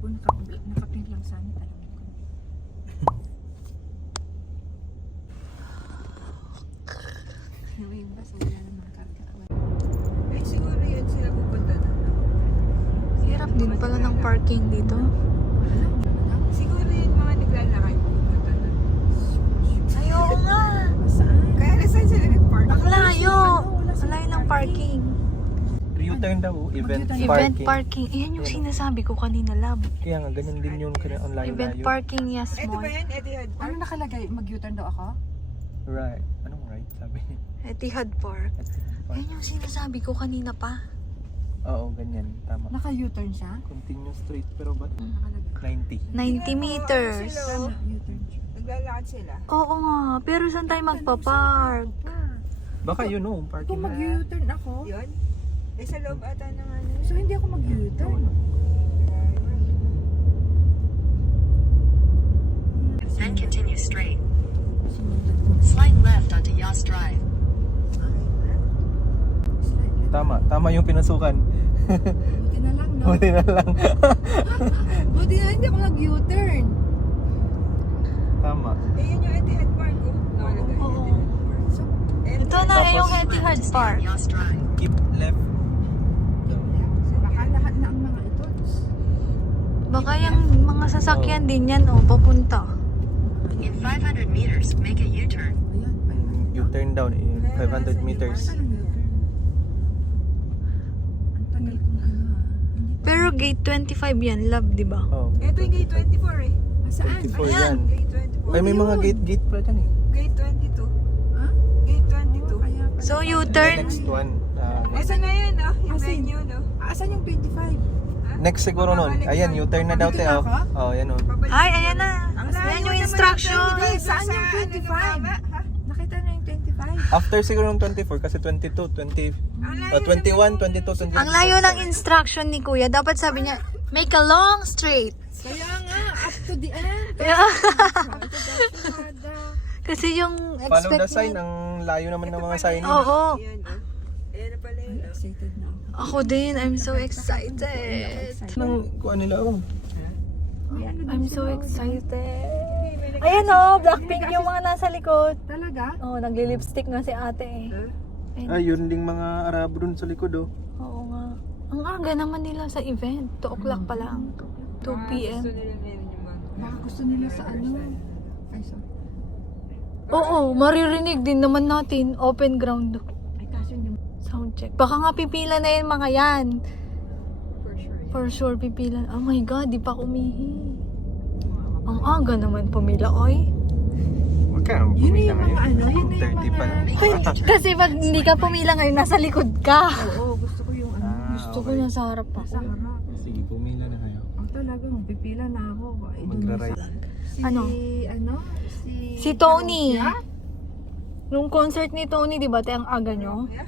Kung nakapink lang sana, alam ko. Yung iba, so wala naman karga. Ay, siguro yun sila pupunta na. Hirap din pala ng parking dito. Siguro yun mga naglalakad pupunta na. Ayoko nga. Saan? Kaya nasan sila nag-park? Ang layo. Ang layo ng parking. U-turn daw, event Event parking. parking. Iyan yung sinasabi ko kanina, love. Kaya nga, ganyan din yung ang Event layo-layo. parking, yes, Ito mo. ba yan? Etihad Ano Park? nakalagay? Mag-U-turn daw ako? Right. Anong right? Sabi. Etihad Park. Iyan yung sinasabi ko kanina pa. Oo, ganyan. Tama. Naka-U-turn siya? Continue straight, pero ba't Nakalagay. 90? 90 meters. Sana, U-turn siya. Naglalakad sila. Oo nga. Pero saan tayo magpa-park? Baka yun o, parking Kung na. mag-U-turn ako, Yun? Eh, sa loob ata ng ano. so hindi ako mag-U-turn. Then continue straight. Sinundan ko. Slight left onto Yas Drive. Tama yung pinasukan. Buti na lang, no? Buti na lang. Buti na hindi ako nag-U-turn. Tama. Eh, yun yung Etihad Park, oh. Nakalagay, Oo. Etihad Park. So, Ito na Tapos- yung Etihad Left to stay Park. on Yas Drive. Keep left. baka lahat na ang mga ito. Baka yung mga sasakyan din yan, oh, papunta. In 500 meters, make a U-turn. Ayan, U-turn down in 500 meters. Anong U-turn? Ang tagal kong ano ha. Hindi Pero gate 25 yan, love, di ba? Oh. Ito yung gate 24 eh. saan? 24 Ayan. yan. Gate 24. Ay, may mga gate pala dyan eh. Gate 22. Ha? Gate 22. Kaya pala. So, The U-turn. next one. Ito na yan, oh. Yung Asin? venue, no? Asan yung 25? Next siguro nun. Ayan, U-turn na daw Dito tayo. na Oh, yan o. Pabalik Ay, na ayan yun. na. Ang layo Yan yung naman ng instruction. 25. Saan yung Sa 25? tama, ha? Nakita na yung 25. After siguro ng 24 kasi 22, 20, Ang layo 21, 22, 23. Ang layo ng instruction ni Kuya. Dapat sabi niya, make a long straight. Kaya nga, up to the end. Kasi yung Follow the expect sign. niya. Ang layo naman ng mga signage. Oo. Yan, oh. Ayan na pala yun, oh. Excited na ako. Ako din. I'm so excited. Nang kuha nila oh. May ano din I'm sila, so oh, excited. Ayan oh, Blackpink yung mga nasa likod. Talaga? Oh, nagli-lipstick na si ate eh. Ay, yun ding mga Arabo dun sa likod oh. Oo nga. Ang aga naman nila sa event. 2 o'clock pa lang. 2 p.m. Gusto nila meron yung mga... Baka gusto nila sa ano. Ay, sorry. Oo, maririnig din naman natin. Open ground. Ay, kaso hindi Sound check. Baka nga pipila na yan mga yan. For sure. For sure pipila. Oh my God, di pa umihi. Ang aga naman pumila, oy. Huwag ka nang Yun na pumila yung mga ngayon. ano, yun na yung 30 pa lang. Ay, kasi pag hindi ka pumila ngayon, nasa likod ka. Oo, gusto ko yung ano. Gusto ko nasa harap ako. Sa harap. Sige, pumila na kayo. Ang talagang pipila na ako. Ay, doon Magra-ride. Si, Ano? Ano? Si Tony. Parokya? Nung concert ni Tony, di ba, ang aga nyo? Yeah.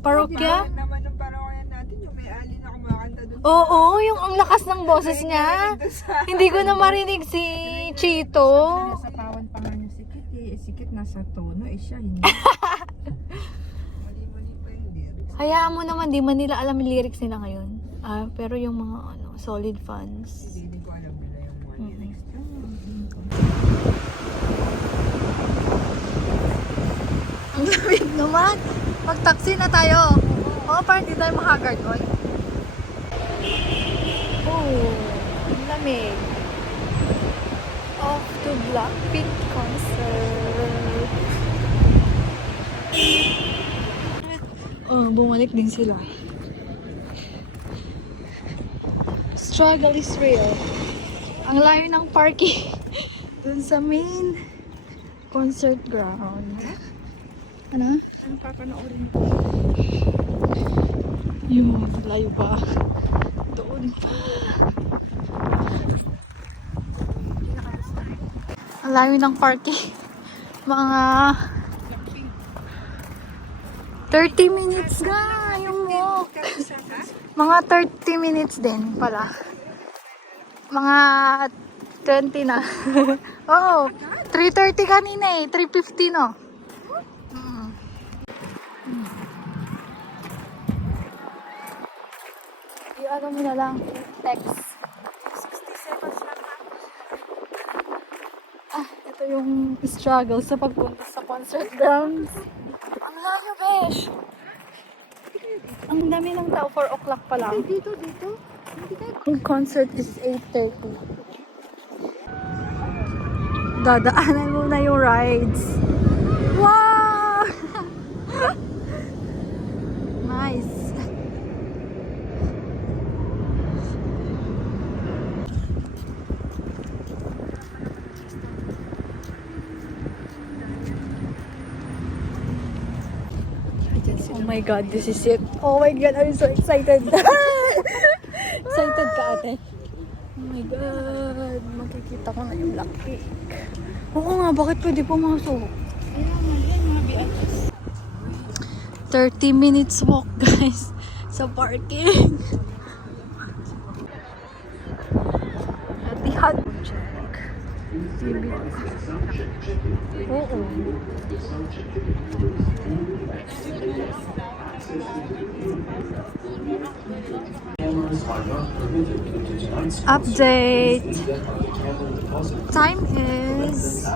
Parokya? Naman ng parawayan natin, yung may alin na kumakanta doon. Oo, yung ang lakas ng boses niya. Hindi ko na marinig si Chito. Nasa pawan pa nga niya si Kit eh. Si Kit nasa tono eh siya hindi. Mali-mali pa yung lyrics. Hayaan mo naman, di man nila alam yung lyrics nila ngayon. Ah, pero yung mga ano, solid fans. Hindi ko alam nila yung mga lyrics. Ang lamig naman. Mag-taxi na tayo. Oo, parang di tayo makagard, oy. Oh, ang lamig. Off to Blackpink concert. Oh, bumalik din sila. Struggle is real. Ang layo ng parking dun sa main concert ground. Ano? Anong papanoorin mo? Yun, layo pa. Doon pa. Ang layo ng parking. Mga 30 minutes nga yung walk. Mga 30 minutes din pala. Mga 20 na. Oo. 3:30 kanina eh. 3:50 no. Ano mo na lang, text. Ito yung struggle sa pagpunta sa concert grounds. Ang layo, besh! Ang dami ng tao, 4 o'clock pa lang. Dito. Yung concert is 8:30. Dadaanan muna yung rides. Wow! Nice. Oh my God, this is it. Oh my God, I'm so excited. Excited ka, ate? Oh my God, makikita ko na yung Blackpink. Oo nga, bakit pwede pumasok? 30 minutes walk, guys, sa parking. Etihad. Check. Oo. Update. Time is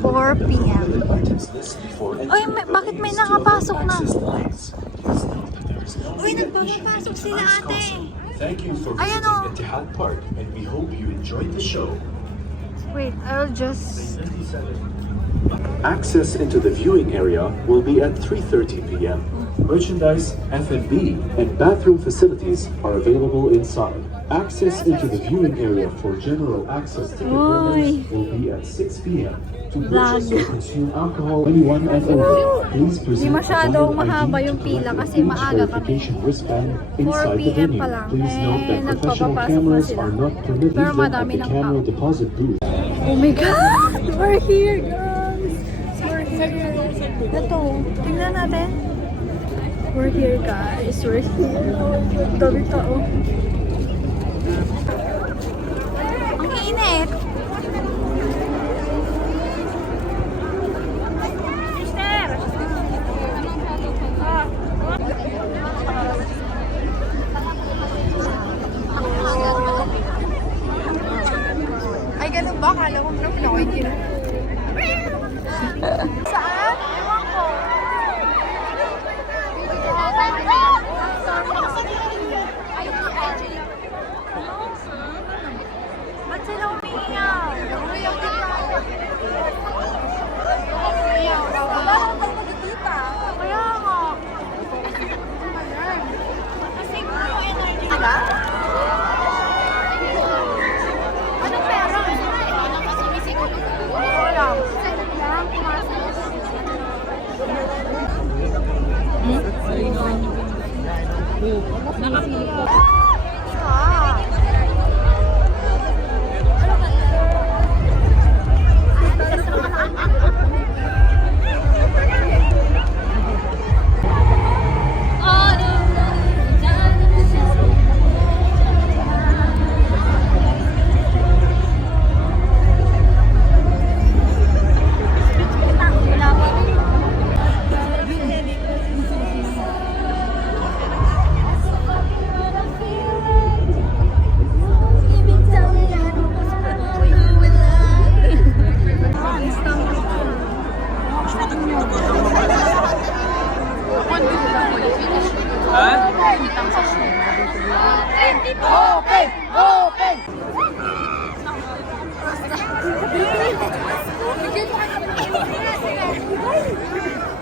4 p.m. Uy, bakit may nakapasok na? Uy, nagpapapasok sila, ate. Thank you for Ayan, visiting oh. Etihad Park, and we hope you enjoyed the show. Wait, I'll just... Access into the viewing area will be at 3:30 p.m. Merchandise, F&B, and bathroom facilities are available inside. Access into the viewing area for general access ticket holders will be at 6 p.m. To purchase or consume alcohol, 21 and over, please Di present a masyadong valid mahaba ID yung to pila collect kasi age maaga kami. verification wristband 4 inside the p.m. venue. pa lang. Please note that professional Nagpapapasok na cameras sila. are not permitted Pero at madami the ng camera tao. deposit booth. Oh my God! We're here, guys! We're here. Ito, tingnan natin. We're here, guys. We're here. Dami tao. Ang init! Ay, ganun ba? Kala ko naman ako yun. Saan? Ewan ko. Ba't sila umiiyak? Umiiyak din tayo. Wala lang tayo magkikita. Kaya nga. Kasi yung energy nila. Anong meron? Wala. Lang, pumasok. Stop.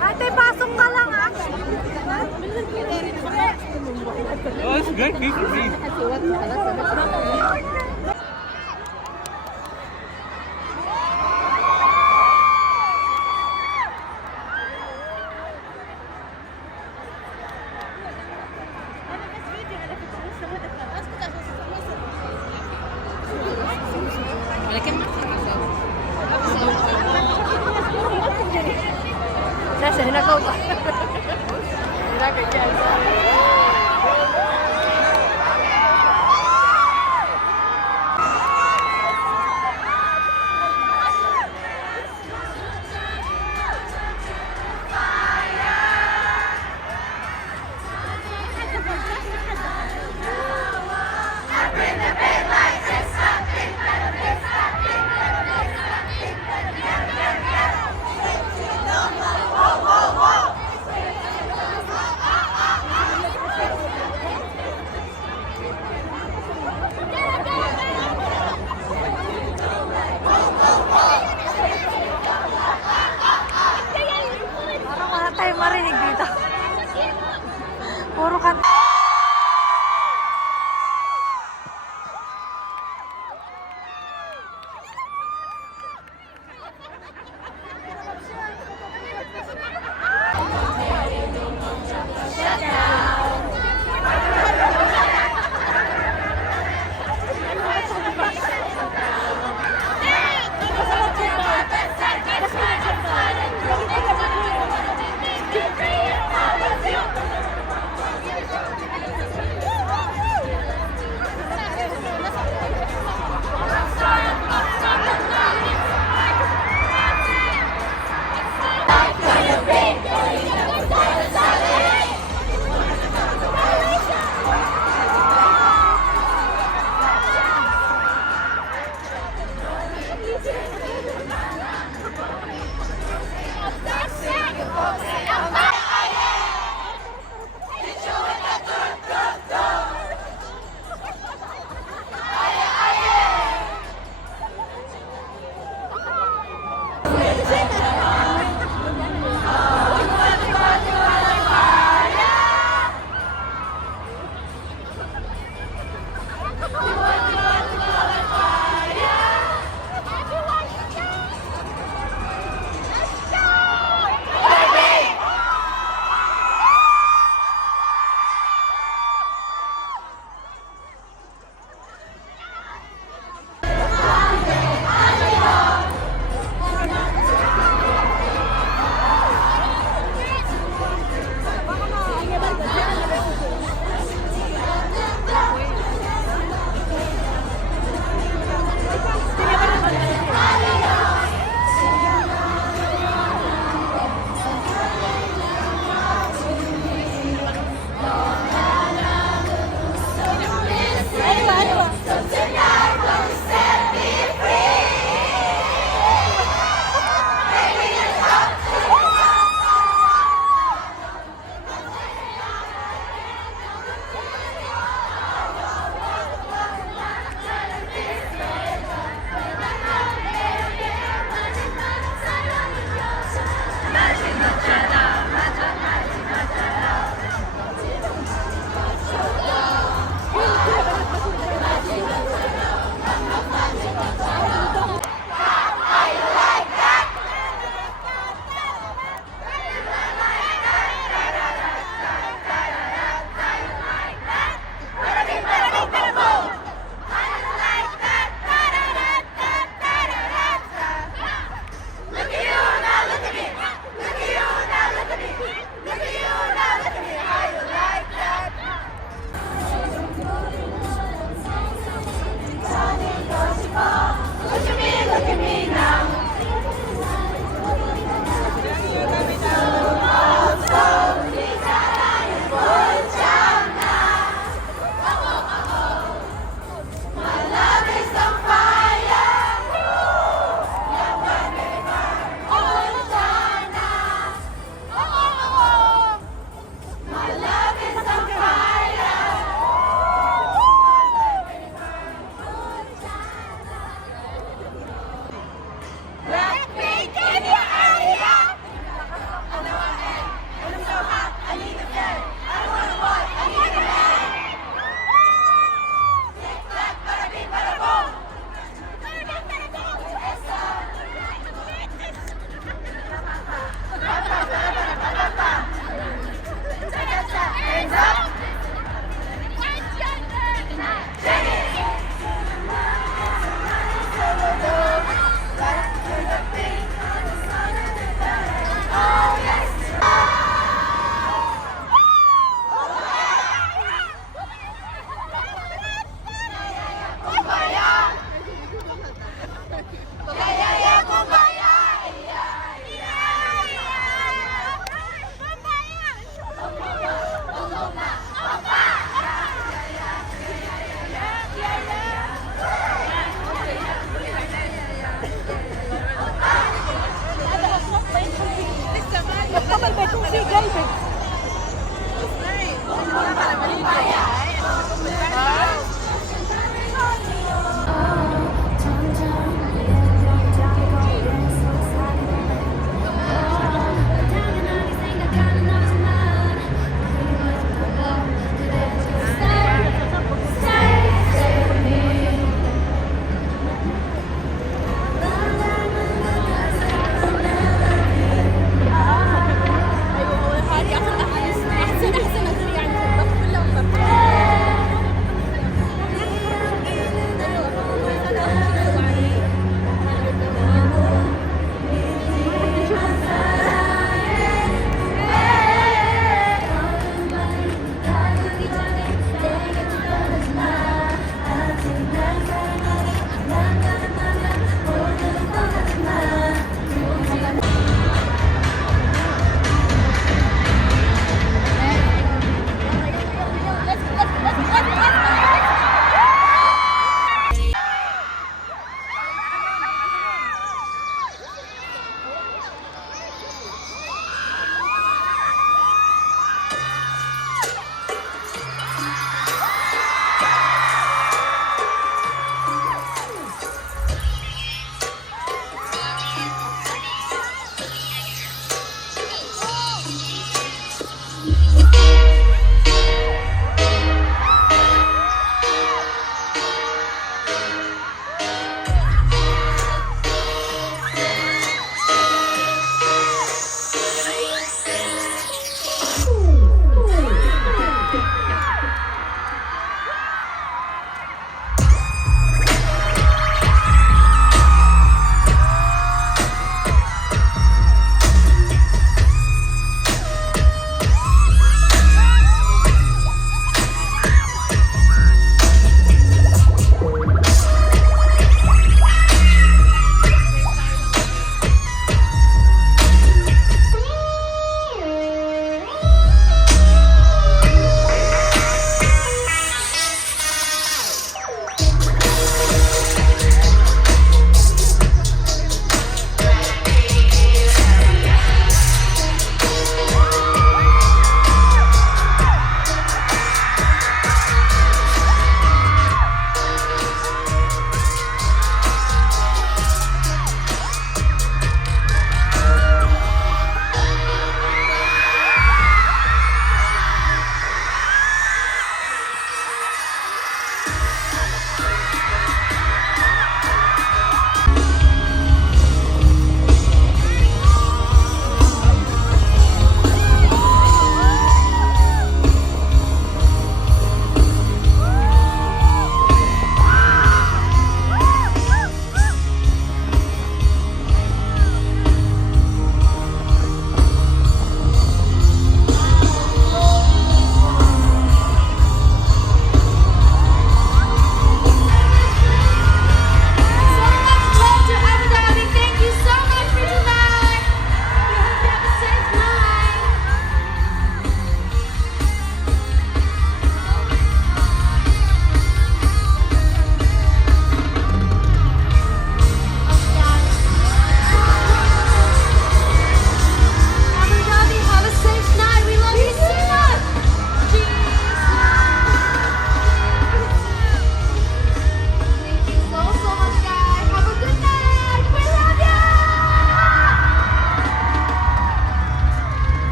Ate, pasok ka lang, ah. Oh, it's great for me. Nasa, hinagaw pa.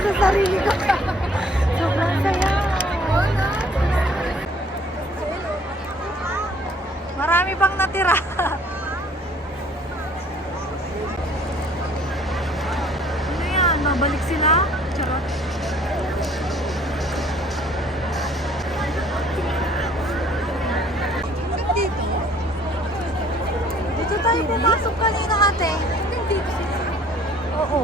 sa sarili ko. Sobrang saya. Marami pang natira. Ano yan? Mabalik sila? Charot. Dito tayo pumasok kanina, ate. Oo.